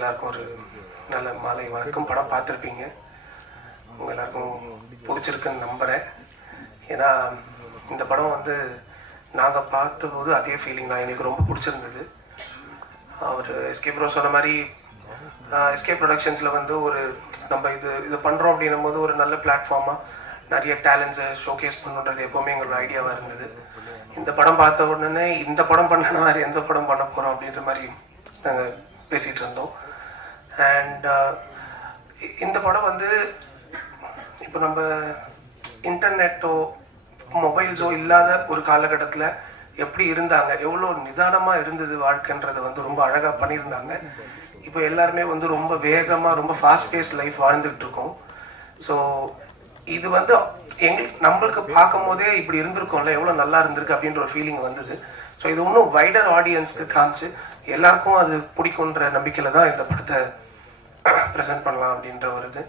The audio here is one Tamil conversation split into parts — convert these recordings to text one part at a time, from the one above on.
எல்லாருக்கும் ஒரு நல்ல மாலை வணக்கம் படம் பார்த்துருப்பீங்க உங்கள் எல்லாருக்கும் பிடிச்சிருக்குன்னு நம்புகிறேன் ஏன்னா இந்த படம் வந்து நாங்கள் பார்த்தபோது அதே ஃபீலிங் தான் எங்களுக்கு ரொம்ப பிடிச்சிருந்தது அவர் எஸ்கே ப்ரோ சொன்ன மாதிரி எஸ்கே ப்ரொடக்ஷன்ஸில் வந்து ஒரு நம்ம இது இது பண்ணுறோம் அப்படின்னும் போது ஒரு நல்ல பிளாட்ஃபார்மாக நிறைய டேலண்ட்ஸை ஷோகேஸ் பண்ணுன்றது எப்போவுமே எங்களோட ஐடியாவாக இருந்தது இந்த படம் பார்த்த உடனே இந்த படம் பண்ணனா மாதிரி எந்த படம் பண்ண போகிறோம் அப்படின்ற மாதிரி நாங்கள் பேசிகிட்டு இருந்தோம் அண்ட் uh, இந்த படம் வந்து இப்போ நம்ம இன்டர்நெட்டோ மொபைல்ஸோ இல்லாத ஒரு காலகட்டத்தில் எப்படி இருந்தாங்க எவ்வளோ நிதானமாக இருந்தது வாழ்க்கைன்றதை வந்து ரொம்ப அழகாக பண்ணியிருந்தாங்க இப்போ எல்லாருமே வந்து ரொம்ப வேகமாக ரொம்ப ஃபாஸ்ட் பேஸ் லைஃப் வாழ்ந்துகிட்டு இருக்கோம் ஸோ இது வந்து எங்களுக்கு நம்மளுக்கு பார்க்கும் போதே இப்படி இருந்திருக்கோம்ல எவ்வளோ நல்லா இருந்திருக்கு அப்படின்ற ஒரு ஃபீலிங் வந்தது ஸோ இது இன்னும் வைடர் ஆடியன்ஸ்க்கு காமிச்சு எல்லாருக்கும் அது பிடிக்குன்ற நம்பிக்கையில் தான் இந்த படத்தை ப்ரெசென்ட் பண்ணலாம் அப்படின்ற ஒரு இது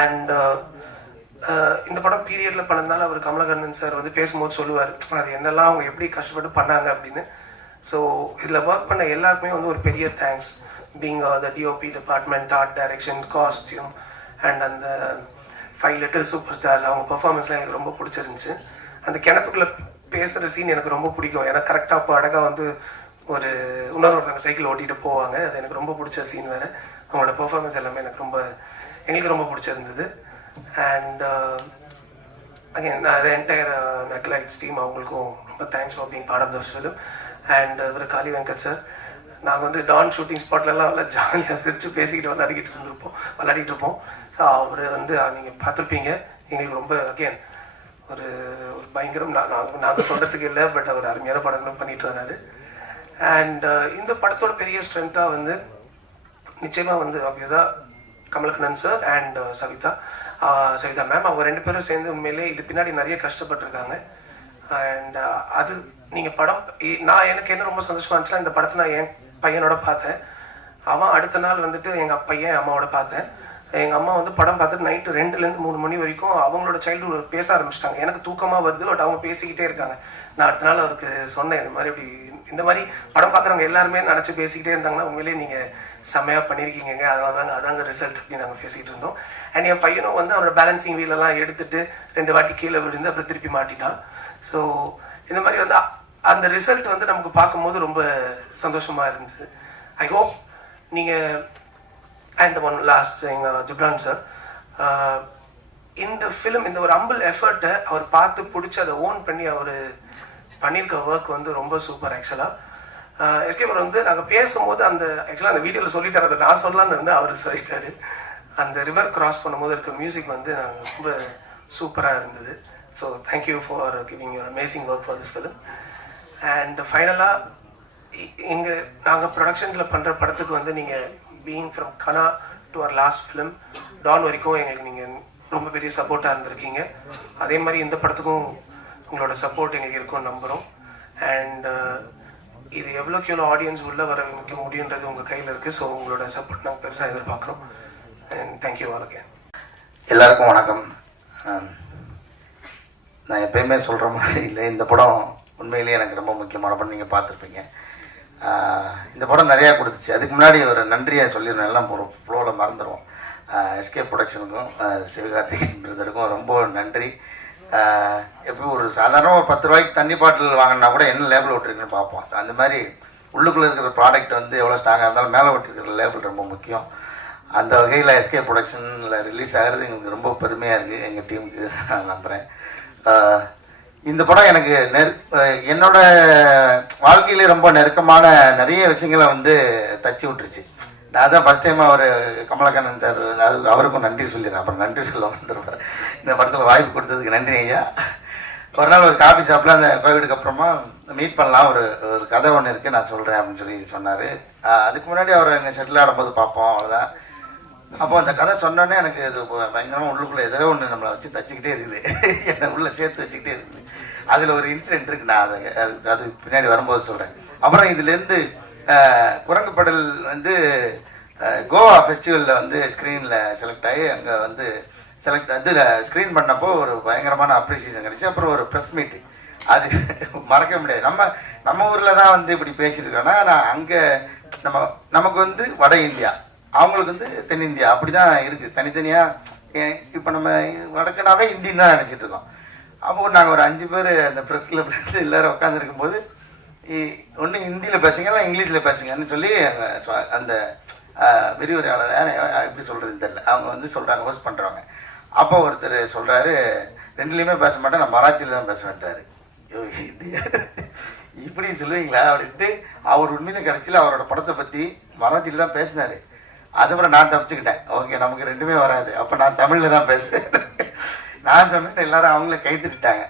அண்ட் uh, uh, இந்த படம் பீரியட்ல பண்ணதுனால அவர் கமலகண்ணன் சார் வந்து பேசும்போது சொல்லுவார் அது என்னெல்லாம் அவங்க எப்படி கஷ்டப்பட்டு பண்ணாங்க அப்படின்னு ஸோ இதில் ஒர்க் பண்ண எல்லாருக்குமே வந்து ஒரு பெரிய thanks being the DOP department art direction costume and அந்த ஃபைவ் லிட்டில் சூப்பர் ஸ்டார்ஸ் அவங்க பெர்ஃபார்மன்ஸ்லாம் எனக்கு ரொம்ப பிடிச்சிருந்துச்சு அந்த கிணத்துக்குள்ளே பேசுகிற சீன் எனக்கு ரொம்ப பிடிக்கும் ஏன்னா கரெக்டாக இப்போ அழகாக வந்து ஒரு இன்னொரு ஒருத்தவங்க சைக்கிள் ஓட்டிகிட்டு போவாங்க அது எனக்கு ரொம்ப பிடிச்ச சீன் வேறு அவங்களோட பெர்ஃபார்மன்ஸ் எல்லாமே எனக்கு ரொம்ப எங்களுக்கு ரொம்ப பிடிச்சிருந்தது அண்ட் அகைன் uh, நான் என்டையர் நெக்லைட்ஸ் டீம் அவங்களுக்கும் ரொம்ப thanks for being part of those film and இவர் காளி வெங்கட் சார் நாங்கள் வந்து டான் ஷூட்டிங் ஸ்பாட்லலாம் நல்லா ஜாலியாக சிரித்து பேசிக்கிட்டு விளையாடிக்கிட்டு இருந்திருப்போம் விளையாடிட்டு இருப்போம் ஸோ அவர் வந்து நீங்கள் பார்த்துருப்பீங்க எங்களுக்கு ரொம்ப அகேன் ஒரு ஒரு பயங்கரம் நான் நாங்கள் சொல்கிறதுக்கு இல்லை பட் அவர் அருமையான படங்களும் பண்ணிட்டு வராரு அண்ட் uh, இந்த படத்தோட பெரிய ஸ்ட்ரென்த்தாக வந்து நிச்சயமாக வந்து அப்படியா Kamalkannan sir and uh, Savitha Savitha ma'am அவங்க ரெண்டு பேரும் சேர்ந்து உண்மையிலே இது பின்னாடி நிறைய கஷ்டப்பட்டிருக்காங்க அண்ட் uh, அது நீங்கள் படம் நான் எனக்கு என்ன ரொம்ப சந்தோஷமா இருந்துச்சுன்னா இந்த படத்தை நான் என் பையனோட பார்த்தேன் அவன் அடுத்த நாள் வந்துட்டு எங்கள் பையன் அம்மாவோட பார்த்தேன் எங்கள் அம்மா வந்து படம் பார்த்துட்டு நைட்டு ரெண்டுலேருந்து மூணு மணி வரைக்கும் அவங்களோட சைல்டுஹுட் பேச ஆரம்பிச்சிட்டாங்க எனக்கு தூக்கமாக வருது பட் அவங்க பேசிக்கிட்டே இருக்காங்க நான் அடுத்த நாள் அவருக்கு சொன்னேன் இந்த மாதிரி இப்படி இந்த மாதிரி படம் பார்க்குறவங்க எல்லாருமே நினச்சி பேசிக்கிட்டே இருந்தாங்கன்னா உண்மையிலேயே நீங்கள் செம்மையாக பண்ணியிருக்கீங்க அதனால தாங்க அதாங்க ரிசல்ட் அப்படின்னு நாங்கள் பேசிகிட்டு இருந்தோம் அண்ட் என் பையனும் வந்து அவரோட பேலன்சிங் வீலெல்லாம் எடுத்துட்டு ரெண்டு வாட்டி கீழே விழுந்து அப்புறம் திருப்பி மாட்டிட்டான் ஸோ இந்த மாதிரி வந்து அந்த ரிசல்ட் வந்து நமக்கு பார்க்கும்போது ரொம்ப சந்தோஷமாக இருந்தது ஐ ஹோப் நீங்கள் அண்ட் ஒன் லாஸ்ட் எங்கள் ஜிப்ரான் சார் இந்த ஃபிலிம் இந்த ஒரு அம்பிள் எஃபர்ட்டை அவர் பார்த்து பிடிச்சி அதை ஓன் பண்ணி அவர் பண்ணியிருக்க ஒர்க் வந்து ரொம்ப சூப்பர் ஆக்சுவலாக எஸ்கேபர் வந்து நாங்கள் பேசும்போது அந்த ஆக்சுவலாக அந்த வீடியோவில் சொல்லிட்டு அதை நான் சொல்லலான்னு வந்து அவர் சொல்லிட்டாரு அந்த ரிவர் கிராஸ் பண்ணும்போது இருக்க மியூசிக் வந்து நாங்கள் ரொம்ப சூப்பராக இருந்தது so thank you for giving your amazing work for this film and ஃபைனலாக எங்கள் நாங்கள் ப்ரொடக்ஷன்ஸில் பண்ணுற படத்துக்கு வந்து நீங்கள் being from Kanaa to our last film Don வரைக்கும் எங்களுக்கு நீங்கள் ரொம்ப பெரிய சப்போர்ட்டாக இருந்திருக்கீங்க அதே மாதிரி இந்த படத்துக்கும் உங்களோட சப்போர்ட் எங்களுக்கு இருக்கும்னு நம்புகிறோம் அண்ட் இது எவ்வளோக்கு எவ்வளோ ஆடியன்ஸ் உள்ளே வர வைக்க முடியுன்றது உங்கள் கையில் இருக்குது ஸோ உங்களோட சப்போர்ட் நாங்கள் பெருசாக எதிர்பார்க்குறோம் அண்ட் தேங்க்யூ வாழ்க்கை எல்லாருக்கும் வணக்கம் நான் எப்பயுமே சொல்கிற மாதிரி இல்லை இந்த படம் உண்மையிலேயே எனக்கு ரொம்ப முக்கியமான படம் நீங்கள் பார்த்துருப்பீங்க இந்த படம் நிறையா கொடுத்துச்சு அதுக்கு முன்னாடி ஒரு நன்றியை சொல்லிடுறேன் எல்லாம் ஒரு ஃப்ளோவில் மறந்துடுவோம் எஸ்கே ப்ரொடக்ஷனுக்கும் சிவகார்த்திகின்றதற்கும் ரொம்ப நன்றி எப்படி ஒரு சாதாரண ஒரு பத்து ரூபாய்க்கு தண்ணி பாட்டில் வாங்கினா கூட என்ன லேபிள் விட்டுருக்குன்னு பார்ப்போம் அந்த மாதிரி உள்ளுக்குள்ளே இருக்கிற ப்ராடக்ட் வந்து எவ்வளோ ஸ்ட்ராங்காக இருந்தாலும் மேலே விட்டுருக்கிற லேபிள் ரொம்ப முக்கியம் அந்த வகையில் எஸ்கே ப்ரொடக்ஷனில் ரிலீஸ் ஆகிறது எங்களுக்கு ரொம்ப பெருமையாக இருக்குது எங்கள் டீமுக்கு நான் நம்புகிறேன் இந்த படம் எனக்கு நெரு என்னோட வாழ்க்கையிலே ரொம்ப நெருக்கமான நிறைய விஷயங்களை வந்து தச்சு விட்டுருச்சு நான் தான் ஃபஸ்ட் டைம் அவர் கமலக்கண்ணன் சார் அது அவருக்கும் நன்றி சொல்லிடுறேன் அப்புறம் நன்றி சொல்ல வந்துருப்பார் இந்த படத்தில் வாய்ப்பு கொடுத்ததுக்கு நன்றி ஐயா ஒரு நாள் ஒரு காஃபி ஷாப்பில் அந்த கோவிடுக்கு அப்புறமா மீட் பண்ணலாம் ஒரு ஒரு கதை ஒன்று இருக்குது நான் சொல்கிறேன் அப்படின்னு சொல்லி சொன்னார் அதுக்கு முன்னாடி அவர் எங்கள் செட்டில் ஆடும்போது பார்ப்போம் அவ்வளோதான் அப்போ அந்த கதை சொன்னோன்னே எனக்கு இது பயங்கரமாக உள்ளுக்குள்ளே ஏதோ ஒன்று நம்மளை வச்சு தச்சிக்கிட்டே இருக்குது என்னை உள்ளே சேர்த்து வச்சுக்கிட்டே இருக்குது அதில் ஒரு இன்சிடென்ட் இருக்கு நான் அதை அது பின்னாடி வரும்போது சொல்கிறேன் அப்புறம் இதுலேருந்து குரங்கு படல் வந்து கோவா ஃபெஸ்டிவலில் வந்து ஸ்க்ரீனில் செலக்ட் ஆகி அங்கே வந்து செலக்ட் அதில் ஸ்க்ரீன் பண்ணப்போ ஒரு பயங்கரமான அப்ரிசியேஷன் கிடச்சி அப்புறம் ஒரு ப்ரெஸ் மீட்டு அது மறக்க முடியாது நம்ம நம்ம ஊரில் தான் வந்து இப்படி பேசியிருக்கோன்னா நான் அங்கே நம்ம நமக்கு வந்து வட இந்தியா அவங்களுக்கு வந்து தென்னிந்தியா அப்படி தான் இருக்குது தனித்தனியாக இப்போ நம்ம வடக்குனாவே இந்தின்னு தான் நினச்சிட்டு இருக்கோம் அப்போது நாங்கள் ஒரு அஞ்சு பேர் அந்த ப்ரெஸ் கிளப்லேருந்து எல்லோரும் உட்காந்துருக்கும் போது ஒன்று ஹிந்தியில் பேசுங்க இல்லை இங்கிலீஷில் பேசுங்கன்னு சொல்லி அந்த விரிவுரையாளர் எப்படி சொல்கிறது தெரியல அவங்க வந்து சொல்கிறாங்க ஹோஸ்ட் பண்ணுறாங்க அப்போ ஒருத்தர் சொல்கிறாரு ரெண்டுலேயுமே பேச மாட்டேன் நான் மராத்தியில் தான் பேசுவேன்றாரு இப்படி சொல்லுவீங்களா அப்படின்ட்டு அவர் உண்மையில கடைசியில் அவரோட படத்தை பற்றி மராத்தியில் தான் பேசினார் அதுக்கப்புறம் நான் தப்பிச்சுக்கிட்டேன் ஓகே நமக்கு ரெண்டுமே வராது அப்போ நான் தமிழில் தான் பேசுகிறேன் நான் சொன்னேன் எல்லாரும் அவங்கள கைத்துக்கிட்டாங்க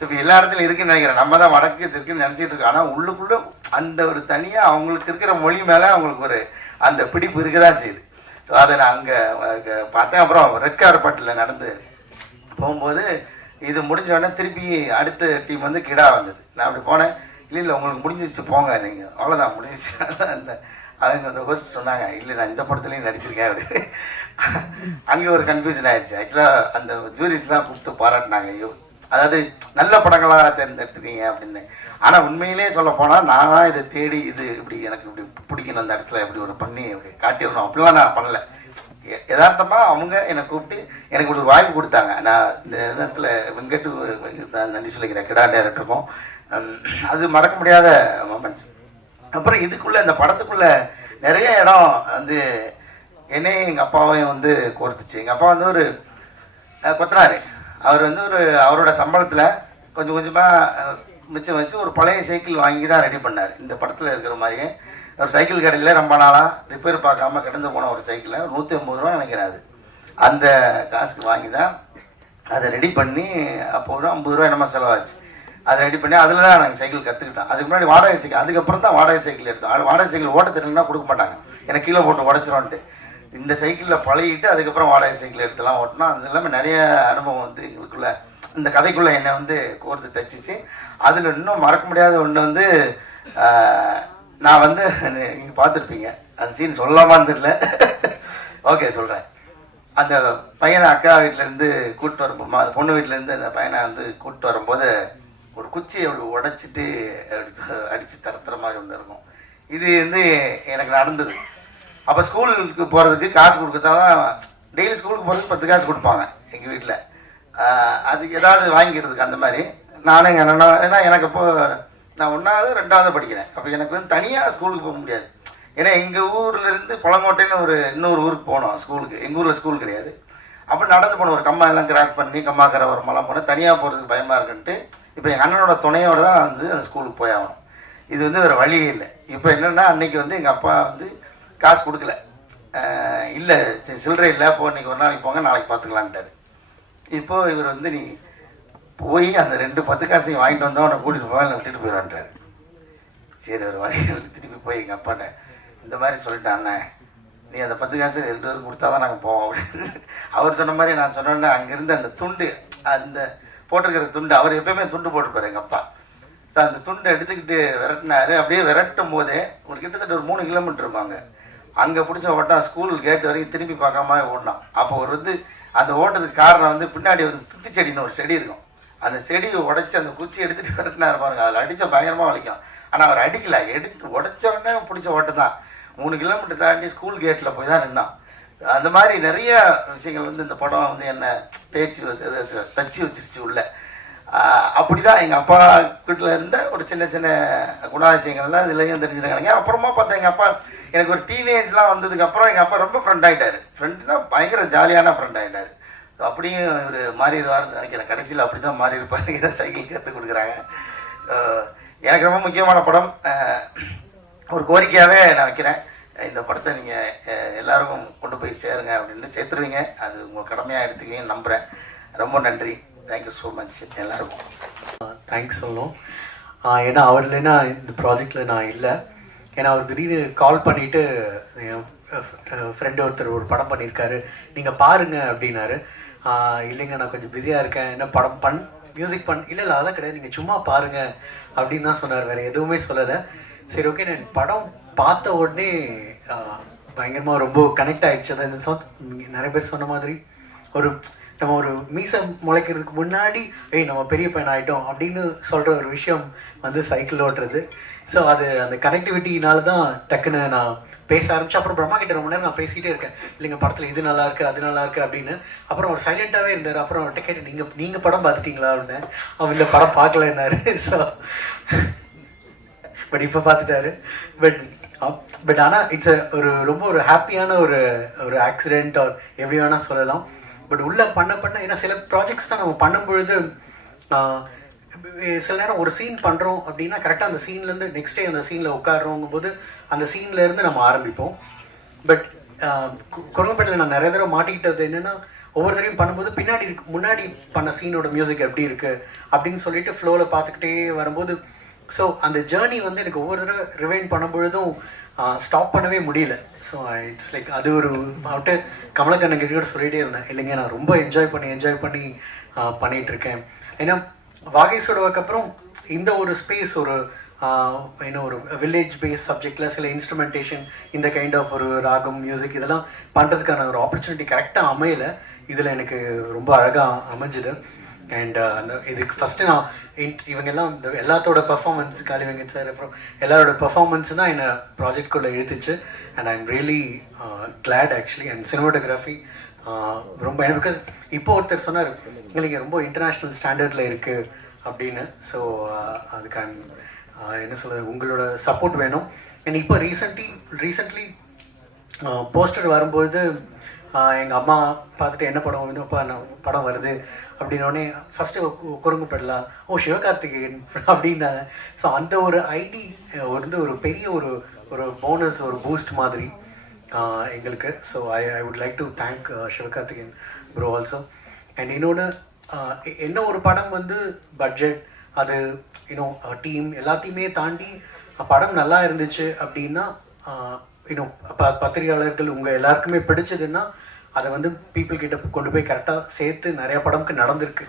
இப்ப எல்லா இடத்துலையும் இருக்குன்னு நினைக்கிறேன் நம்ம தான் வடக்கு தெற்குன்னு நினச்சிட்டு இருக்கோம் ஆனால் உள்ளுக்குள்ளே அந்த ஒரு தனியாக அவங்களுக்கு இருக்கிற மொழி மேலே அவங்களுக்கு ஒரு அந்த பிடிப்பு இருக்க தான் செய்யுது ஸோ அதை நான் அங்கே பார்த்தேன் அப்புறம் ரெட் கார்பட்டில் நடந்து போகும்போது இது முடிஞ்சோடனே திருப்பி அடுத்த டீம் வந்து கிடா வந்தது நான் அப்படி போனேன் இல்லை இல்லை உங்களுக்கு முடிஞ்சிச்சு போங்க நீங்கள் அவ்வளோதான் முடிஞ்சிச்சு அந்த அவங்க அந்த ஹோஸ்ட் சொன்னாங்க இல்லை நான் இந்த படத்துலேயும் நடிச்சிருக்கேன் அப்படி அங்கே ஒரு கன்ஃபியூஷன் ஆயிடுச்சு ஆக்சுவலாக அந்த ஜூரிஸ்லாம் கூப்பிட்டு பாராட்டினாங்க ஐயோ அதாவது நல்ல படங்களாக தேர்ந்தெடுத்துக்கீங்க அப்படின்னு ஆனால் உண்மையிலே சொல்ல போனால் நானாக இதை தேடி இது இப்படி எனக்கு இப்படி பிடிக்கணும் அந்த இடத்துல இப்படி ஒரு பண்ணி இப்படி காட்டிடணும் அப்படிலாம் நான் பண்ணல யதார்த்தமாக அவங்க என்னை கூப்பிட்டு எனக்கு ஒரு வாய்ப்பு கொடுத்தாங்க நான் இந்த இடத்துல வெங்கட்டு நன்றி சொல்லிக்கிறேன் கிடா டேரக்டருக்கும் அது மறக்க முடியாத மொமெண்ட்ஸ் அப்புறம் இதுக்குள்ளே இந்த படத்துக்குள்ளே நிறைய இடம் வந்து என்னையும் எங்கள் அப்பாவையும் வந்து கோர்த்துச்சு எங்கள் அப்பா வந்து ஒரு கொத்தனாரு அவர் வந்து ஒரு அவரோட சம்பளத்தில் கொஞ்சம் கொஞ்சமாக மிச்சம் வச்சு ஒரு பழைய சைக்கிள் வாங்கி தான் ரெடி பண்ணார் இந்த படத்தில் இருக்கிற மாதிரியே ஒரு சைக்கிள் கடையில் ரொம்ப நாளாக ரிப்பேர் பார்க்காம கிடந்து போன ஒரு சைக்கிளை நூற்றி ஐம்பது ரூபா நினைக்கிறார் அது அந்த காசுக்கு வாங்கி தான் அதை ரெடி பண்ணி அப்போ ஒரு ஐம்பது ரூபா என்னமோ செலவாச்சு அதை ரெடி பண்ணி அதில் தான் நாங்கள் சைக்கிள் கற்றுக்கிட்டோம் அதுக்கு முன்னாடி வாடகை சைக்கிள் அதுக்கப்புறம் தான் வாடகை சைக்கிள் எடுத்தோம் வாடகை சைக்கிள் ஓட்ட தெரியலன்னா கொடுக்க மாட்டாங்க எனக்கு கீழே போட்டு உடச்சிரோன்ட்டு இந்த சைக்கிளில் பழகிட்டு அதுக்கப்புறம் வாடகை சைக்கிள் எடுத்துலாம் ஓட்டினோம் அது இல்லாமல் நிறைய அனுபவம் வந்து எங்களுக்குள்ள இந்த கதைக்குள்ளே என்னை வந்து கோர்த்து தச்சிச்சு அதில் இன்னும் மறக்க முடியாத ஒன்று வந்து நான் வந்து நீங்கள் பார்த்துருப்பீங்க அந்த சீன் சொல்லாமல் தெரியல ஓகே சொல்கிறேன் அந்த பையனை அக்கா வீட்டிலேருந்து கூப்பிட்டு வரும்போது அந்த பொண்ணு வீட்டிலேருந்து அந்த பையனை வந்து கூப்பிட்டு வரும்போது ஒரு குச்சியை அப்படி உடைச்சிட்டு அடித்து தரத்துற மாதிரி ஒன்று இருக்கும் இது வந்து எனக்கு நடந்தது அப்போ ஸ்கூலுக்கு போகிறதுக்கு காசு கொடுக்கறதா தான் டெய்லி ஸ்கூலுக்கு போகிறதுக்கு பத்து காசு கொடுப்பாங்க எங்கள் வீட்டில் அதுக்கு ஏதாவது வாங்கிக்கிறதுக்கு அந்த மாதிரி நானும் எங்கள் அண்ணா ஏன்னா எனக்கு இப்போ நான் ஒன்றாவது ரெண்டாவது படிக்கிறேன் அப்போ எனக்கு வந்து தனியாக ஸ்கூலுக்கு போக முடியாது ஏன்னா எங்கள் ஊர்லேருந்து குளங்கோட்டைன்னு ஒரு இன்னொரு ஊருக்கு போனோம் ஸ்கூலுக்கு எங்கள் ஊரில் ஸ்கூல் கிடையாது அப்போ நடந்து போனோம் ஒரு கம்மா எல்லாம் கிராஸ் பண்ணி கம்மாக்கரை ஒரு மலம் போனால் தனியாக போகிறதுக்கு பயமாக இருக்குன்ட்டு இப்போ எங்கள் அண்ணனோட துணையோடு தான் வந்து அந்த ஸ்கூலுக்கு போய் ஆகணும் இது வந்து வேறு வழியே இல்லை இப்போ என்னென்னா அன்றைக்கி வந்து எங்கள் அப்பா வந்து காசு கொடுக்கல இல்லை சில்லறை இல்லை போ இன்றைக்கி ஒரு நாளைக்கு போங்க நாளைக்கு பார்த்துக்கலான்ட்டார் இப்போது இவர் வந்து நீ போய் அந்த ரெண்டு பத்து காசையும் வாங்கிட்டு வந்தோம் உன்னை கூட்டிகிட்டு போவேன் விட்டுட்டு போயிடுவான்றார் சரி ஒரு வழிகள் திருப்பி போய் எங்கள் அப்பாட்ட இந்த மாதிரி அண்ணன் நீ அந்த பத்து காசு ரெண்டு பேரும் கொடுத்தா தான் நாங்கள் போவோம் அப்படின்னு அவர் சொன்ன மாதிரி நான் சொன்னோன்னே அங்கேருந்து அந்த துண்டு அந்த போட்டிருக்கிற துண்டு அவர் எப்பயுமே துண்டு போட்டுப்பார் எங்கள் அப்பா ஸோ அந்த துண்டு எடுத்துக்கிட்டு விரட்டினாரு அப்படியே விரட்டும் போதே ஒரு கிட்டத்தட்ட ஒரு மூணு கிலோமீட்டர் இருப்பாங்க அங்கே பிடிச்ச ஓட்டம் ஸ்கூல் கேட் வரைக்கும் திரும்பி பார்க்காம ஓடினான் அப்போ ஒரு வந்து அந்த ஓட்டத்துக்கு காரணம் வந்து பின்னாடி வந்து தித்து செடின்னு ஒரு செடி இருக்கும் அந்த செடியை உடச்சி அந்த குச்சி எடுத்துகிட்டு விரட்டினார் இருப்பாருங்க அதில் அடித்த பயங்கரமாக வலிக்கும் ஆனால் அவர் அடிக்கல எடுத்து உடைச்ச உடனே பிடிச்ச ஓட்டம் தான் மூணு கிலோமீட்டர் தாண்டி ஸ்கூல் கேட்டில் போய் தான் நின்னான் அந்த மாதிரி நிறைய விஷயங்கள் வந்து இந்த படம் வந்து என்ன தேய்ச்சி தச்சு வச்சிருச்சு உள்ளே அப்படி தான் எங்கள் அப்பா வீட்டில் இருந்த ஒரு சின்ன சின்ன குணாதிசயங்கள்லாம் இதுலேயும் தெரிஞ்சுருக்காங்க அப்புறமா பார்த்தா எங்கள் அப்பா எனக்கு ஒரு டீனேஜ்லாம் வந்ததுக்கப்புறம் எங்கள் அப்பா ரொம்ப ஃப்ரெண்ட் ஆகிட்டார் ஃப்ரெண்ட்னா பயங்கர ஜாலியான ஃப்ரெண்ட் ஆகிட்டார் அப்படியும் இவர் மாறிடுவார்னு நினைக்கிறேன் கடைசியில் அப்படி தான் மாறி நினைக்கிறேன் சைக்கிள் கற்றுக் கொடுக்குறாங்க எனக்கு ரொம்ப முக்கியமான படம் ஒரு கோரிக்கையாகவே நான் வைக்கிறேன் இந்த படத்தை நீங்கள் எல்லாருக்கும் கொண்டு போய் சேருங்க அப்படின்னு சேர்த்துருவீங்க அது உங்கள் கடமையாக எடுத்துக்கிங்கன்னு நம்புகிறேன் ரொம்ப நன்றி தேங்க்யூ ஸோ மச் எல்லாருக்கும் தேங்க்ஸ் சொல்லும் ஏன்னா அவர் இல்லைன்னா இந்த ப்ராஜெக்டில் நான் இல்லை ஏன்னா அவர் திடீர்னு கால் பண்ணிவிட்டு ஃப்ரெண்டு ஒருத்தர் ஒரு படம் பண்ணியிருக்காரு நீங்கள் பாருங்கள் அப்படின்னாரு இல்லைங்க நான் கொஞ்சம் பிஸியாக இருக்கேன் என்ன படம் பண் மியூசிக் பண் இல்லை இல்லை அதான் கிடையாது நீங்கள் சும்மா பாருங்கள் அப்படின்னு தான் சொன்னார் வேறு எதுவுமே சொல்லலை சரி ஓகே நான் படம் பார்த்த உடனே பயங்கரமாக ரொம்ப கனெக்ட் ஆகிடுச்சு அதான் இந்த நிறைய பேர் சொன்ன மாதிரி ஒரு நம்ம ஒரு மீசம் முளைக்கிறதுக்கு முன்னாடி ஐய் நம்ம பெரிய பையன் ஆகிட்டோம் அப்படின்னு சொல்கிற ஒரு விஷயம் வந்து சைக்கிள் ஓட்டுறது ஸோ அது அந்த கனெக்டிவிட்டினால தான் டக்குன்னு நான் பேச ஆரம்பிச்சு அப்புறம் பிரம்மா கிட்ட ரொம்ப நேரம் நான் பேசிகிட்டே இருக்கேன் இல்லைங்க படத்தில் இது நல்லா இருக்கு அது நல்லா இருக்கு அப்படின்னு அப்புறம் அவர் சைலண்ட்டாகவே இருந்தார் அப்புறம் அவர்கிட்ட கேட்டு நீங்கள் நீங்கள் படம் பார்த்துட்டீங்களா அப்படின்னு அவர் இந்த படம் பார்க்கல என்னாரு ஸோ பட் இப்போ பார்த்துட்டாரு பட் பட் ஆனால் இட்ஸ் ஒரு ரொம்ப ஒரு ஹாப்பியான ஒரு ஒரு ஆக்சிடென்ட் ஆர் எப்படி வேணால் சொல்லலாம் பட் உள்ளே பண்ண பண்ண ஏன்னா சில ப்ராஜெக்ட்ஸ் தான் நம்ம பண்ணும்பொழுது சில நேரம் ஒரு சீன் பண்ணுறோம் அப்படின்னா கரெக்டாக அந்த சீன்லேருந்து நெக்ஸ்ட் டே அந்த சீனில் உட்காடுறோங்கும் போது அந்த சீன்லேருந்து நம்ம ஆரம்பிப்போம் பட் குரங்கப்பட்டில் நான் நிறைய தடவை மாட்டிக்கிட்டது என்னென்னா ஒவ்வொரு தடவையும் பண்ணும்போது பின்னாடி இருக்கு முன்னாடி பண்ண சீனோட மியூசிக் எப்படி இருக்குது அப்படின்னு சொல்லிட்டு ஃப்ளோவில் பார்த்துக்கிட்டே வரும்போது ஸோ அந்த ஜேர்னி வந்து எனக்கு ஒவ்வொரு தடவை ரிவைன் பண்ணும்பொழுதும் ஸ்டாப் பண்ணவே முடியல ஸோ இட்ஸ் லைக் அது ஒரு அவட்டே கமலக்கண்ணன் கிட்ட கூட சொல்லிகிட்டே இருந்தேன் இல்லைங்க நான் ரொம்ப என்ஜாய் பண்ணி என்ஜாய் பண்ணி பண்ணிகிட்டு இருக்கேன் ஏன்னா வாகை அப்புறம் இந்த ஒரு ஸ்பேஸ் ஒரு என்ன ஒரு வில்லேஜ் பேஸ் சப்ஜெக்டில் சில இன்ஸ்ட்ருமெண்டேஷன் இந்த கைண்ட் ஆஃப் ஒரு ராகம் மியூசிக் இதெல்லாம் பண்ணுறதுக்கான ஒரு ஆப்பர்ச்சுனிட்டி கரெக்டாக அமையலை இதில் எனக்கு ரொம்ப அழகாக அமைஞ்சுது அண்ட் uh, அந்த இதுக்கு ஃபஸ்ட்டு நான் இவங்க எல்லாம் இந்த எல்லாத்தோட பர்ஃபார்மன்ஸ் காலி வெங்கட் சார் அப்புறம் எல்லாரோட பர்ஃபார்மன்ஸ் தான் என்னை ப்ராஜெக்ட்குள்ளே இழுத்துச்சு and I am really glad actually and cinematography ரொம்ப எனக்கு பிகாஸ் இப்போ ஒருத்தர் சொன்னார் எங்களுக்கு ரொம்ப இன்டர்நேஷ்னல் ஸ்டாண்டர்டில் இருக்குது அப்படின்னு ஸோ uh, அதுக்கான uh, என்ன சொல்கிறது உங்களோட சப்போர்ட் வேணும் அண்ட் இப்போ ரீசெண்ட்லி ரீசெண்ட்லி போஸ்டர் வரும்போது எங்கள் அம்மா பார்த்துட்டு என்ன படம் இது படம் வருது அப்படின்னோடனே ஃபஸ்ட்டு குரங்குப்படலாம் ஓ சிவகார்த்திகேயன் அப்படின்னாங்க ஸோ அந்த ஒரு ஐடி வந்து ஒரு பெரிய ஒரு ஒரு போனஸ் ஒரு பூஸ்ட் மாதிரி எங்களுக்கு so I I would like to thank Sivakarthikeyan bro also and இன்னொன்று என்ன ஒரு படம் வந்து பட்ஜெட் அது யூனோ டீம் எல்லாத்தையுமே தாண்டி படம் நல்லா இருந்துச்சு அப்படின்னா இன்னும் ப பத்திரிகையாளர்கள் உங்கள் எல்லாருக்குமே பிடிச்சதுன்னா அதை வந்து பீப்புள் கிட்ட கொண்டு போய் கரெக்டாக சேர்த்து நிறையா படம்க்கு நடந்திருக்கு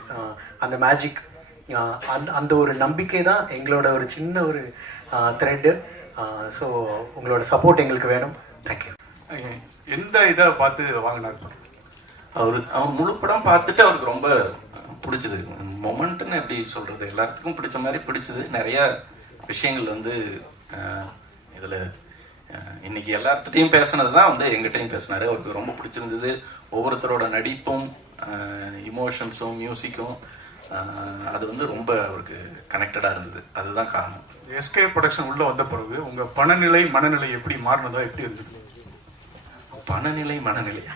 அந்த மேஜிக் அந்த அந்த ஒரு நம்பிக்கை தான் எங்களோட ஒரு சின்ன ஒரு த்ரெட்டு ஸோ உங்களோட சப்போர்ட் எங்களுக்கு வேணும் தேங்க்யூ எந்த இதை பார்த்து வாங்கினார் அவர் அவர் முழு படம் பார்த்துட்டு அவருக்கு ரொம்ப பிடிச்சது மொமெண்ட்னு எப்படி சொல்கிறது எல்லாத்துக்கும் பிடிச்ச மாதிரி பிடிச்சது நிறையா விஷயங்கள் வந்து இதில் இன்னைக்கு எல்லார்த்திட்டையும் பேசினது தான் வந்து எங்கிட்டையும் பேசினாரு அவருக்கு ரொம்ப பிடிச்சிருந்தது ஒவ்வொருத்தரோட நடிப்பும் இமோஷன்ஸும் மியூசிக்கும் அது வந்து ரொம்ப அவருக்கு கனெக்டடாக இருந்தது அதுதான் காரணம் எஸ்கே ப்ரொடக்ஷன் உள்ளே வந்த பிறகு உங்கள் பணநிலை மனநிலை எப்படி மாறினதா எப்படி இருந்தது பணநிலை மனநிலையா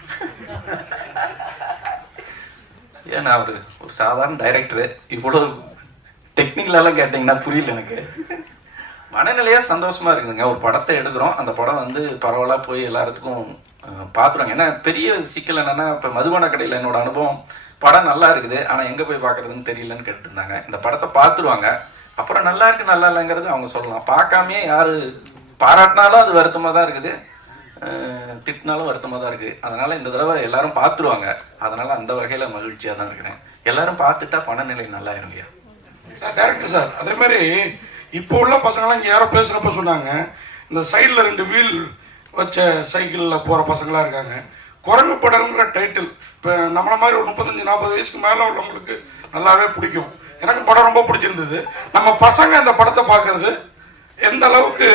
ஏன்னா அவர் ஒரு சாதாரண டைரக்டரு இவ்வளோ டெக்னிக்கலாலாம் கேட்டிங்கன்னா புரியல எனக்கு மனநிலையாக சந்தோஷமாக இருக்குதுங்க ஒரு படத்தை எடுக்கிறோம் அந்த படம் வந்து பரவலாக போய் எல்லாத்துக்கும் பார்த்துருவாங்க ஏன்னா பெரிய சிக்கல் என்னென்னா இப்போ மதுபான கடையில் என்னோட அனுபவம் படம் நல்லா இருக்குது ஆனால் எங்கே போய் பார்க்குறதுன்னு தெரியலன்னு கேட்டுருந்தாங்க இந்த படத்தை பார்த்துருவாங்க அப்புறம் நல்லா இருக்கு நல்லா இல்லைங்கிறது அவங்க சொல்லலாம் பார்க்காமையே யார் பாராட்டினாலும் அது வருத்தமாக தான் இருக்குது திட்டினாலும் வருத்தமாக தான் இருக்குது அதனால் இந்த தடவை எல்லாரும் பார்த்துருவாங்க அதனால் அந்த வகையில் மகிழ்ச்சியாக தான் இருக்கிறேன் எல்லாரும் பார்த்துட்டா பணநிலை நல்லா இருக்கும் டேரக்டர் சார் அதே மாதிரி இப்போ உள்ள பசங்களாம் இங்கே யாரோ பேசுகிறப்ப சொன்னாங்க இந்த சைடில் ரெண்டு வீல் வச்ச சைக்கிளில் போகிற பசங்களாக இருக்காங்க குரங்கு படங்கிற டைட்டில் இப்போ நம்மளை மாதிரி ஒரு முப்பத்தஞ்சு நாற்பது வயசுக்கு மேலே உள்ளவங்களுக்கு நல்லாவே பிடிக்கும் எனக்கு படம் ரொம்ப பிடிச்சிருந்தது நம்ம பசங்க அந்த படத்தை பார்க்கறது எந்த அளவுக்கு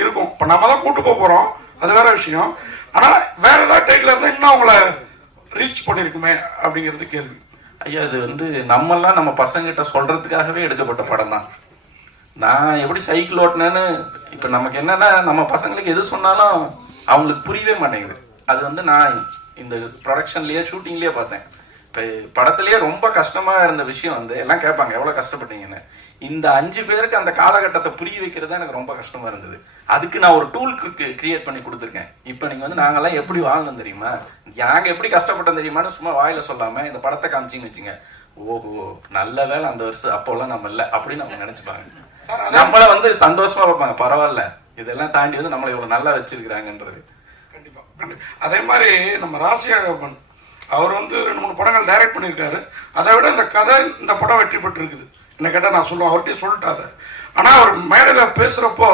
இருக்கும் இப்போ நம்ம தான் கூட்டு போக போகிறோம் அது வேற விஷயம் ஆனால் வேற ஏதாவது டைட்டில் இருந்தால் இன்னும் அவங்கள ரீச் பண்ணியிருக்குமே அப்படிங்கிறது கேள்வி ஐயா அது வந்து நம்மெல்லாம் நம்ம பசங்கிட்ட சொல்கிறதுக்காகவே எடுக்கப்பட்ட படம் தான் நான் எப்படி சைக்கிள் ஓட்டினேன்னு இப்போ நமக்கு என்னன்னா நம்ம பசங்களுக்கு எது சொன்னாலும் அவங்களுக்கு புரியவே மாட்டேங்குது அது வந்து நான் இந்த ப்ரொடக்ஷன்லேயே ஷூட்டிங்லேயே பார்த்தேன் இப்போ படத்துலேயே ரொம்ப கஷ்டமாக இருந்த விஷயம் வந்து எல்லாம் கேட்பாங்க எவ்வளோ கஷ்டப்பட்டீங்கன்னு இந்த அஞ்சு பேருக்கு அந்த காலகட்டத்தை புரிய வைக்கிறது தான் எனக்கு ரொம்ப கஷ்டமாக இருந்தது அதுக்கு நான் ஒரு டூல் கிரியேட் பண்ணி கொடுத்துருக்கேன் இப்போ நீங்கள் வந்து நாங்கள்லாம் எப்படி வாழ்ந்தோம் தெரியுமா நாங்க எப்படி கஷ்டப்பட்டோம் தெரியுமான்னு சும்மா வாயில் சொல்லாமல் இந்த படத்தை காமிச்சிங்கன்னு வச்சுங்க ஓஹோ நல்ல வேலை அந்த வருஷம் அப்போல்லாம் நம்ம இல்லை அப்படின்னு நம்ம நினைச்சுப்பாங்க நம்மள வந்து சந்தோஷமா பார்ப்பாங்க பரவாயில்ல இதெல்லாம் தாண்டி வந்து நம்மளை இவ்வளவு நல்லா வச்சிருக்கிறாங்கன்றது கண்டிப்பா அதே மாதிரி நம்ம ராசி அழகப்பன் அவர் வந்து ரெண்டு மூணு படங்கள் டைரக்ட் பண்ணியிருக்காரு அதை விட இந்த கதை இந்த படம் வெற்றி பெற்றிருக்குது என்ன கேட்டால் நான் சொல்லுவேன் அவர்கிட்ட சொல்லிட்டாத ஆனால் அவர் மேடையில் பேசுகிறப்போ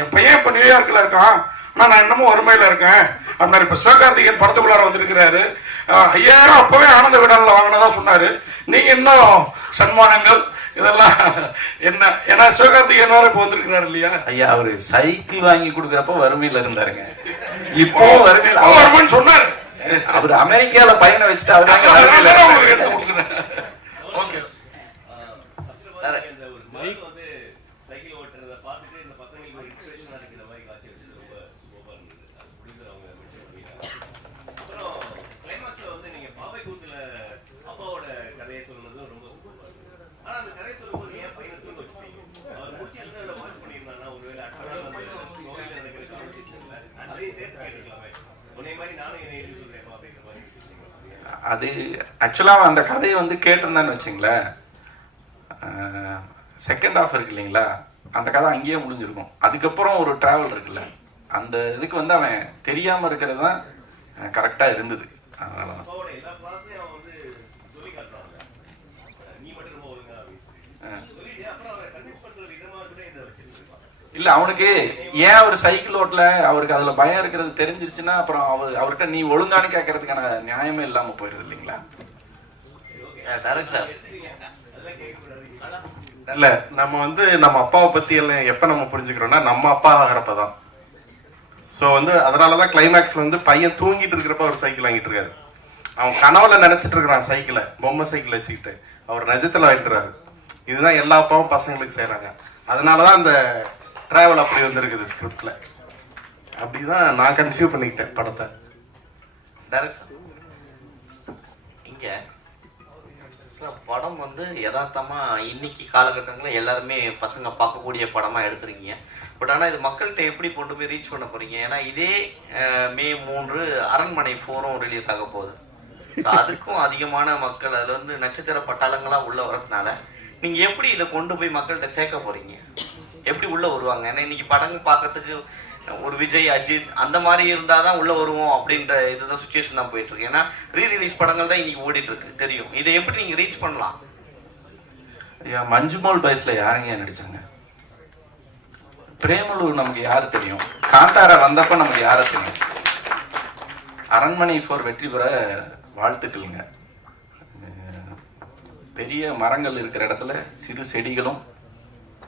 என் பையன் இப்போ நியூயார்க்கில் இருக்கான் ஆனால் நான் இன்னமும் வறுமையில் இருக்கேன் மாதிரி இப்போ சிவகார்த்திகேயன் படத்துக்குள்ளார வந்திருக்கிறாரு ஐயாயிரம் அப்போவே ஆனந்த விடலில் வாங்கினதான் சொன்னார் நீங்கள் இன்னும் சன்மானங்கள் இதெல்லாம் என்ன ஏன்னா சிவகார்த்திகேயன் வேற இப்போ வந்திருக்கிறார் இல்லையா ஐயா அவரு சைக்கிள் வாங்கி கொடுக்குறப்ப வறுமையில இருந்தாருங்க இப்போ வறுமையில வறுமைன்னு சொன்னாரு அவர் அமெரிக்கால பையனை வச்சுட்டு அவர் எடுத்து கொடுக்குறேன் ஓகே அது ஆக்சுவலாக அந்த கதையை வந்து கேட்டிருந்தான்னு வச்சுங்களேன் செகண்ட் ஆஃப் இருக்கு இல்லைங்களா அந்த கதை அங்கேயே முடிஞ்சிருக்கும் அதுக்கப்புறம் ஒரு ட்ராவல் இருக்குல்ல அந்த இதுக்கு வந்து அவன் தெரியாமல் இருக்கிறது தான் கரெக்டாக இருந்தது அதனால தான் இல்ல அவனுக்கு ஏன் அவர் சைக்கிள் ஓட்டல அவருக்கு அதுல பயம் இருக்கிறது தெரிஞ்சிருச்சுன்னா அப்புறம் அவர் அவர்கிட்ட நீ ஒழுங்கானு கேட்கறதுக்கான நியாயமே இல்லாம போயிருது இல்லைங்களா இல்ல நம்ம வந்து நம்ம அப்பாவை பத்தி எல்லாம் எப்ப நம்ம புரிஞ்சுக்கிறோம்னா நம்ம அப்பா ஆகிறப்பதான் ஸோ வந்து அதனாலதான் கிளைமேக்ஸ்ல வந்து பையன் தூங்கிட்டு இருக்கிறப்ப அவர் சைக்கிள் வாங்கிட்டு இருக்காரு அவன் கனவுல நினைச்சிட்டு இருக்கிறான் சைக்கிளை பொம்மை சைக்கிள் வச்சுக்கிட்டு அவர் நிஜத்துல வாங்கிட்டுறாரு இதுதான் எல்லா அப்பாவும் பசங்களுக்கு செய்யறாங்க அதனாலதான் அந்த டிராவல் அப்படி வந்திருக்குது ஸ்கிரிப்டில் தான் நான் கன்சியூவ் பண்ணிக்கிட்டேன் படத்தை டைரக்ஷன் இங்கே படம் வந்து யதார்த்தமாக இன்னைக்கு காலகட்டங்களில் எல்லாருமே பசங்க பார்க்கக்கூடிய படமாக எடுத்துருக்கீங்க பட் ஆனால் இது மக்கள்கிட்ட எப்படி கொண்டு போய் ரீச் பண்ண போகிறீங்க ஏன்னா இதே மே மூன்று அரண்மனை ஃபோரும் ரிலீஸ் ஆக போகுது அதுக்கும் அதிகமான மக்கள் அதில் வந்து நட்சத்திர பட்டாளங்களாக உள்ள வரதுனால நீங்கள் எப்படி இதை கொண்டு போய் மக்கள்கிட்ட சேர்க்க போறீங்க எப்படி உள்ளே வருவாங்க ஏன்னா இன்னைக்கு படம் பார்க்கறதுக்கு ஒரு விஜய் அஜித் அந்த மாதிரி இருந்தால் தான் உள்ளே வருவோம் அப்படின்ற இதுதான் சுச்சுவேஷன் தான் போயிட்டு இருக்கு ஏன்னா ரீ ரிலீஸ் படங்கள் தான் இன்னைக்கு ஓடிட்டு இருக்கு தெரியும் இதை எப்படி நீங்கள் ரீச் பண்ணலாம் ஐயா மஞ்சுமோல் பயசில் யாருங்க நடிச்சாங்க பிரேமலூர் நமக்கு யார் தெரியும் காந்தாரா வந்தப்ப நமக்கு யார தெரியும் அரண்மனை ஃபோர் வெற்றி பெற வாழ்த்துக்கள்ங்க பெரிய மரங்கள் இருக்கிற இடத்துல சிறு செடிகளும்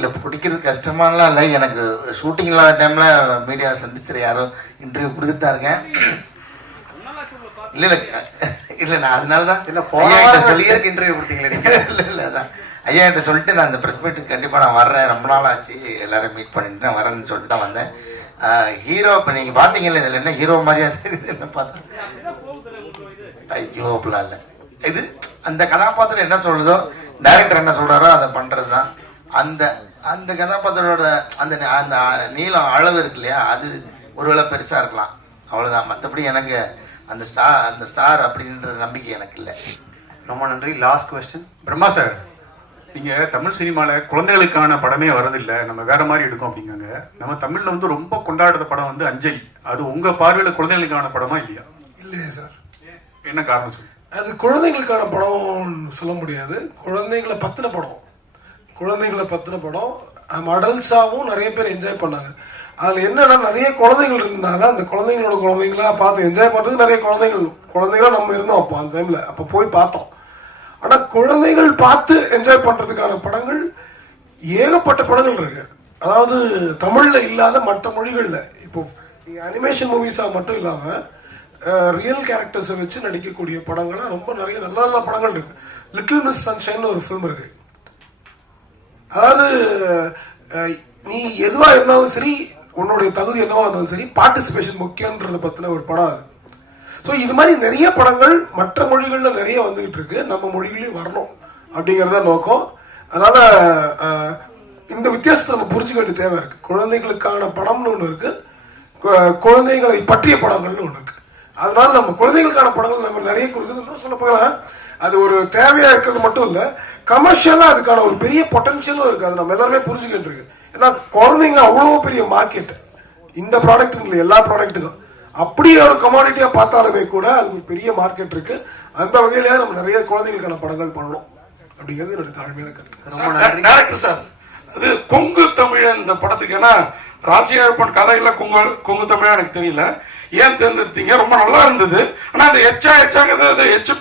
இல்லை பிடிக்கிறது கஷ்டமானலாம் இல்லை எனக்கு ஷூட்டிங் இல்லாத டைமில் மீடியா சந்திச்சு யாரும் இன்டர்வியூ கொடுத்துட்டு தான் இருக்கேன் இல்லை இல்லை இல்லை நான் அதனால தான் இல்லை போன சொல்லியிருக்க இன்டர்வியூ கொடுத்தீங்களே இல்லை இல்லை ஐயா கிட்ட சொல்லிட்டு நான் இந்த ப்ரெஸ் மீட்டுக்கு கண்டிப்பாக நான் வர்றேன் ரொம்ப நாள் ஆச்சு எல்லாரும் மீட் பண்ணிட்டு நான் வரேன்னு சொல்லிட்டு தான் வந்தேன் ஹீரோ இப்போ நீங்கள் பார்த்தீங்கல்ல இதில் என்ன ஹீரோ மாதிரியா தெரியுது என்ன பார்த்தா ஐயோ அப்படிலாம் இல்லை இது அந்த கதாபாத்திரம் என்ன சொல்லுதோ டைரக்டர் என்ன சொல்கிறாரோ அதை பண்ணுறது தான் அந்த அந்த கதாபாத்திரோட அந்த அந்த நீளம் அளவு இருக்கு இல்லையா அது ஒருவேளை பெருசாக இருக்கலாம் அவ்வளோதான் மற்றபடி எனக்கு அந்த ஸ்டார் அந்த ஸ்டார் அப்படின்ற நம்பிக்கை எனக்கு இல்லை ரொம்ப நன்றி லாஸ்ட் கொஸ்டின் பிரம்மா சார் நீங்கள் தமிழ் சினிமாவில் குழந்தைகளுக்கான படமே வரதில்லை நம்ம வேற மாதிரி எடுக்கும் அப்படிங்காங்க நம்ம தமிழில் வந்து ரொம்ப கொண்டாடுற படம் வந்து அஞ்சலி அது உங்கள் பார்வையில் குழந்தைகளுக்கான படமா இல்லையா இல்லையா சார் என்ன காரணம் சொல்லுங்கள் அது குழந்தைங்களுக்கான படம் சொல்ல முடியாது குழந்தைங்களை பத்தின படம் குழந்தைகளை பற்றின படம் மடல்ஸாகவும் நிறைய பேர் என்ஜாய் பண்ணாங்க அதில் என்னன்னா நிறைய குழந்தைகள் இருந்தாங்க அந்த குழந்தைங்களோட குழந்தைங்களா பார்த்து என்ஜாய் பண்ணுறதுக்கு நிறைய குழந்தைகள் குழந்தைகளாக நம்ம இருந்தோம் அப்போ அந்த டைமில் அப்போ போய் பார்த்தோம் ஆனால் குழந்தைகள் பார்த்து என்ஜாய் பண்ணுறதுக்கான படங்கள் ஏகப்பட்ட படங்கள் இருக்கு அதாவது தமிழில் இல்லாத மற்ற மொழிகளில் இப்போ அனிமேஷன் மூவிஸாக மட்டும் இல்லாமல் ரியல் கேரக்டர்ஸை வச்சு நடிக்கக்கூடிய படங்கள்லாம் ரொம்ப நிறைய நல்ல நல்ல படங்கள் இருக்குது லிட்டில் மிஸ் சன்ஷைன் ஒரு ஃபிலிம் இருக்குது அதாவது நீ எதுவாக இருந்தாலும் சரி உன்னுடைய தகுதி என்னவா இருந்தாலும் சரி பார்ட்டிசிபேஷன் முக்கியன்றத பத்தின ஒரு படம் அது ஸோ இது மாதிரி நிறைய படங்கள் மற்ற மொழிகளில் நிறைய வந்துகிட்டு இருக்கு நம்ம மொழிகளையும் வரணும் அப்படிங்கிறத நோக்கம் அதனால் இந்த வித்தியாசத்தை நம்ம புரிஞ்சுக்க வேண்டிய தேவை இருக்குது குழந்தைகளுக்கான படம்னு ஒன்று இருக்குது குழந்தைகளை பற்றிய படங்கள்னு ஒன்று இருக்குது அதனால் நம்ம குழந்தைகளுக்கான படங்கள் நம்ம நிறைய கொடுக்குதுன்னு சொல்ல போகலாம் அது ஒரு தேவையாக இருக்கிறது மட்டும் இல்லை கமர்ஷியலாக அதுக்கான ஒரு பெரிய பொட்டன்ஷியலும் இருக்குது அது நம்ம எல்லாருமே புரிஞ்சுக்கிட்டு இருக்கு ஏன்னா குழந்தைங்க அவ்வளோ பெரிய மார்க்கெட் இந்த ப்ராடக்ட் இல்லை எல்லா ப்ராடக்ட்டுக்கும் அப்படி ஒரு கமாடிட்டியாக பார்த்தாலுமே கூட அது ஒரு பெரிய மார்க்கெட் இருக்குது அந்த வகையில நம்ம நிறைய குழந்தைகளுக்கான படங்கள் பண்ணணும் அப்படிங்கிறது என்னோட தாழ்மையான கருத்து டேரக்டர் சார் அது கொங்கு தமிழ் இந்த படத்துக்கு ஏன்னா கதை கதையில கொங்கு கொங்கு தமிழா எனக்கு தெரியல ஏன் தேர்ந்தெடுத்தீங்க ரொம்ப நல்லா இருந்தது ஆனால் அந்த எச்சா எச்சாங்கிறது அது எச்சு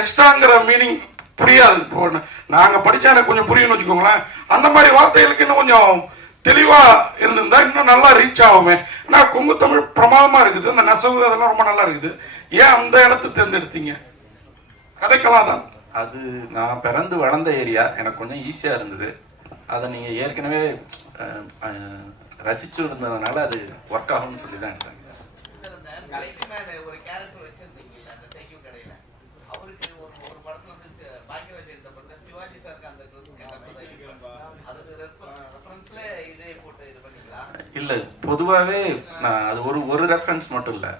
எக்ஸ்ட்ராங்கிற மீனிங் புரியாது இப்போ நாங்கள் படித்தா எனக்கு கொஞ்சம் புரியும்னு வச்சுக்கோங்களேன் அந்த மாதிரி வார்த்தைகளுக்கு இன்னும் கொஞ்சம் தெளிவாக இருந்திருந்தா இன்னும் நல்லா ரீச் ஆகுமே ஏன்னா கொங்கு தமிழ் பிரமாதமாக இருக்குது அந்த நெசவு அதெல்லாம் ரொம்ப நல்லா இருக்குது ஏன் அந்த இடத்த தேர்ந்தெடுத்தீங்க கதைக்கலாம் தான் அது நான் பிறந்து வளர்ந்த ஏரியா எனக்கு கொஞ்சம் ஈஸியாக இருந்தது அதை நீங்கள் ஏற்கனவே ரசிச்சு இருந்ததுனால அது ஒர்க் ஆகும்னு சொல்லி தான் எடுத்தாங்க இல்லை பொதுவாகவே நான் அது ஒரு ஒரு ரெஃபரன்ஸ் மட்டும் இல்லை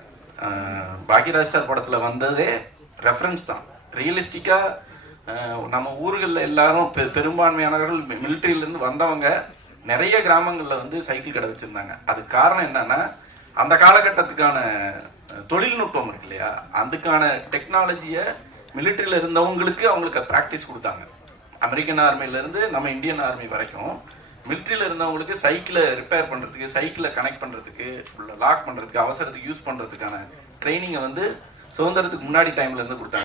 பாக்யராஜ் சார் படத்தில் வந்ததே ரெஃபரன்ஸ் தான் ரியலிஸ்டிக்காக நம்ம ஊர்களில் எல்லாரும் பெ பெரும்பான்மையானவர்கள் மிலிட்ரியிலேருந்து வந்தவங்க நிறைய கிராமங்களில் வந்து சைக்கிள் கடை வச்சுருந்தாங்க அதுக்கு காரணம் என்னன்னா அந்த காலகட்டத்துக்கான தொழில்நுட்பம் இருக்கு இல்லையா அதுக்கான டெக்னாலஜியை மிலிட்ரியில் இருந்தவங்களுக்கு அவங்களுக்கு ப்ராக்டிஸ் கொடுத்தாங்க அமெரிக்கன் ஆர்மியிலேருந்து நம்ம இந்தியன் ஆர்மி வரைக்கும் மிலிட்ரியில் இருந்தவங்களுக்கு சைக்கிளை ரிப்பேர் பண்ணுறதுக்கு சைக்கிளை கனெக்ட் பண்ணுறதுக்கு உள்ள லாக் பண்ணுறதுக்கு அவசரத்துக்கு யூஸ் பண்ணுறதுக்கான ட்ரைனிங்கை வந்து சுதந்திரத்துக்கு முன்னாடி டைம்லேருந்து இருந்து கொடுத்தாங்க